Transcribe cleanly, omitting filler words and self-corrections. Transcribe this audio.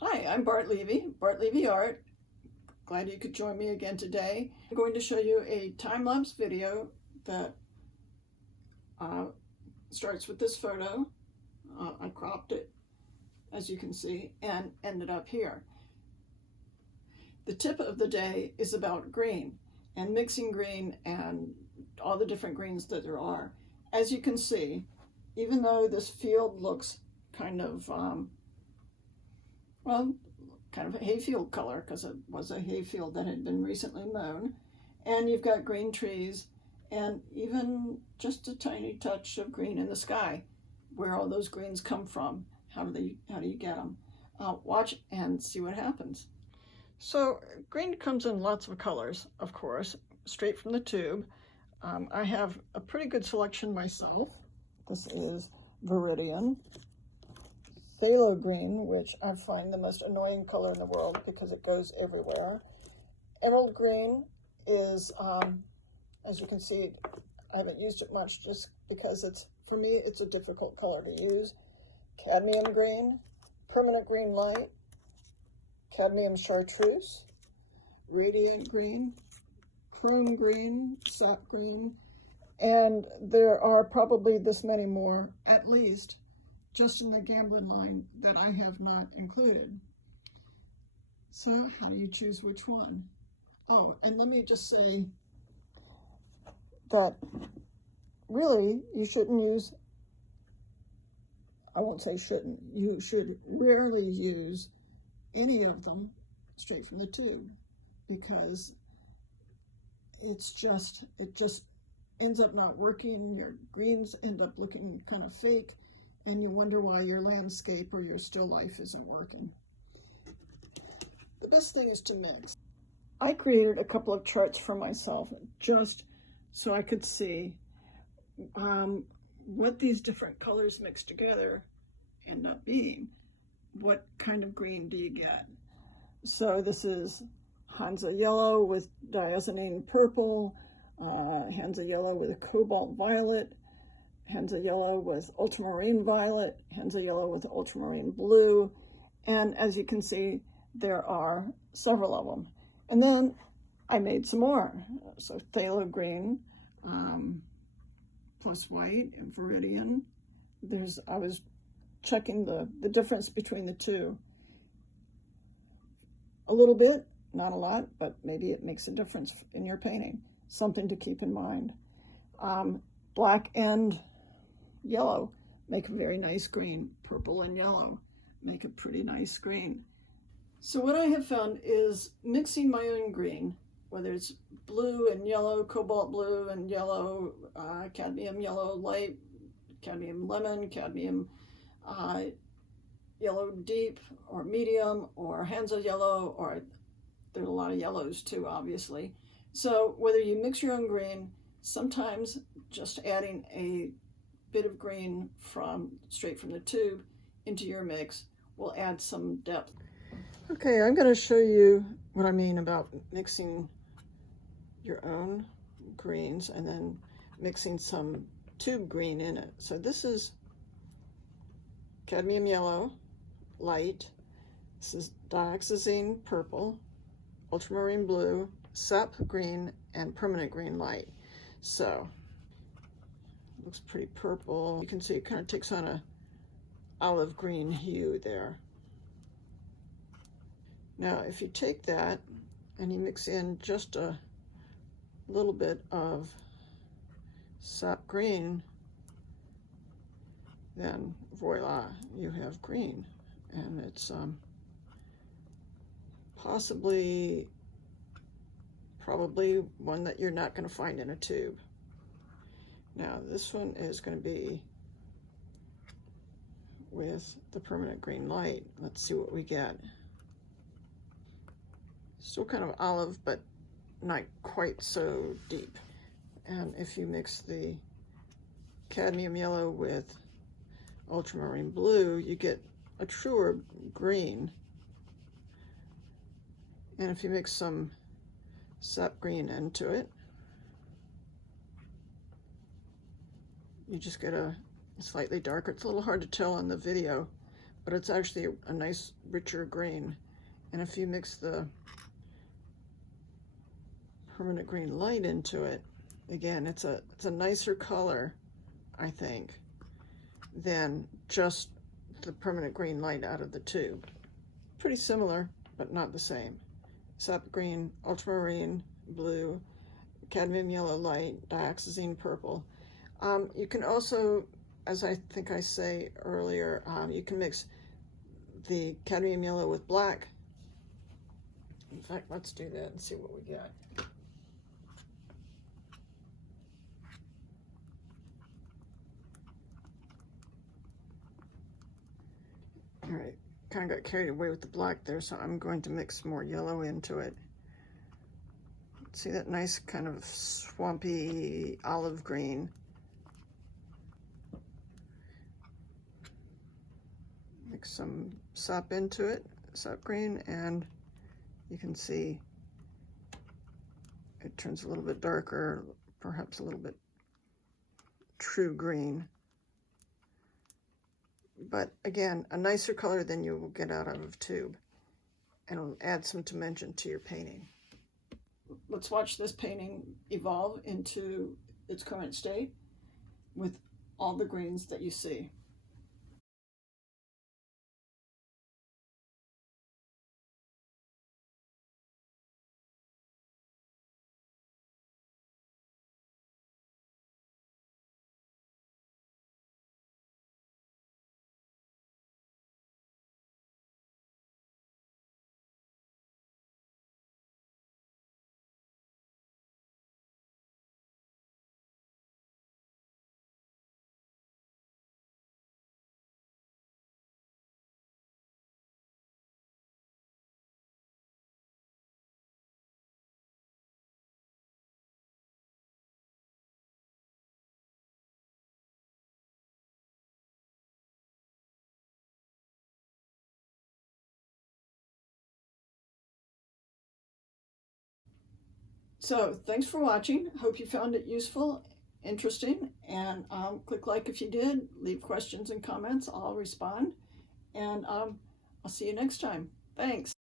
Hi, I'm Bart Levy, Bart Levy Art. Glad you could join me again today. I'm going to show you a time-lapse video that starts with this photo. I cropped it, as you can see, and ended up here. The tip of the day is about green and mixing green and all the different greens that there are. As you can see, even though this field looks kind of kind of a hayfield color because it was a hayfield that had been recently mown, and you've got green trees and even just a tiny touch of green in the sky. Where all those greens come from, how do you get them? Watch and see what happens. So green comes in lots of colors, of course, straight from the tube. I have a pretty good selection myself. This is Viridian, phthalo green, which I find the most annoying color in the world because it goes everywhere. Emerald green is, as you can see, I haven't used it much just because for me, it's a difficult color to use. Cadmium green, permanent green light, cadmium chartreuse, radiant green, chrome green, sap green, and there are probably this many more, at least, just in the gambling line that I have not included. So how do you choose which one? Oh, and let me just say that really you shouldn't use, I won't say shouldn't, you should rarely use any of them straight from the tube because it just ends up not working. Your greens end up looking kind of fake, and you wonder why your landscape or your still life isn't working. The best thing is to mix. I created a couple of charts for myself just so I could see what these different colors mixed together end up being. What kind of green do you get? So this is Hansa yellow with diazonine purple, Hansa yellow with a cobalt violet, Hansa yellow with ultramarine violet, Hansa yellow with ultramarine blue, and as you can see, there are several of them. And then I made some more. So phthalo green plus white and Viridian. I was checking the difference between the two. A little bit, not a lot, but maybe it makes a difference in your painting. Something to keep in mind. Black and yellow make a very nice green. Purple and yellow make a pretty nice green. So what I have found is mixing my own green, whether it's blue and yellow, cobalt blue and yellow, cadmium yellow light, cadmium lemon, cadmium yellow deep or medium, or Hansa yellow, or there's a lot of yellows too, obviously. So whether you mix your own green, sometimes just adding a bit of green straight from the tube into your mix will add some depth. Okay, I'm going to show you what I mean about mixing your own greens and then mixing some tube green in it. So this is cadmium yellow light, this is dioxazine purple, ultramarine blue, sap green, and permanent green light. So it looks pretty purple. You can see it kind of takes on a olive green hue there. Now if you take that and you mix in just a little bit of sap green, then voila, you have green. And it's probably one that you're not going to find in a tube. Now this one is going to be with the permanent green light. Let's see what we get. Still kind of olive, but not quite so deep. And if you mix the cadmium yellow with ultramarine blue, you get a truer green. And if you mix some sap green into it, you just get a slightly darker. It's a little hard to tell on the video, but it's actually a nice richer green. And if you mix the permanent green light into it, again, it's a nicer color, I think, than just the permanent green light out of the tube. Pretty similar, but not the same. Sap green, ultramarine blue, cadmium yellow light, dioxazine purple. You can also, as I think I say earlier, you can mix the cadmium yellow with black. In fact, let's do that and see what we get. All right, kind of got carried away with the black there, so I'm going to mix more yellow into it. See that nice kind of swampy olive green. Mix some sap into it, sap green, and you can see it turns a little bit darker, perhaps a little bit true green. But again, a nicer color than you will get out of a tube, and it'll add some dimension to your painting. Let's watch this painting evolve into its current state with all the greens that you see. So thanks for watching. Hope you found it useful, interesting, and click like if you did. Leave questions and comments. I'll respond, and I'll see you next time. Thanks.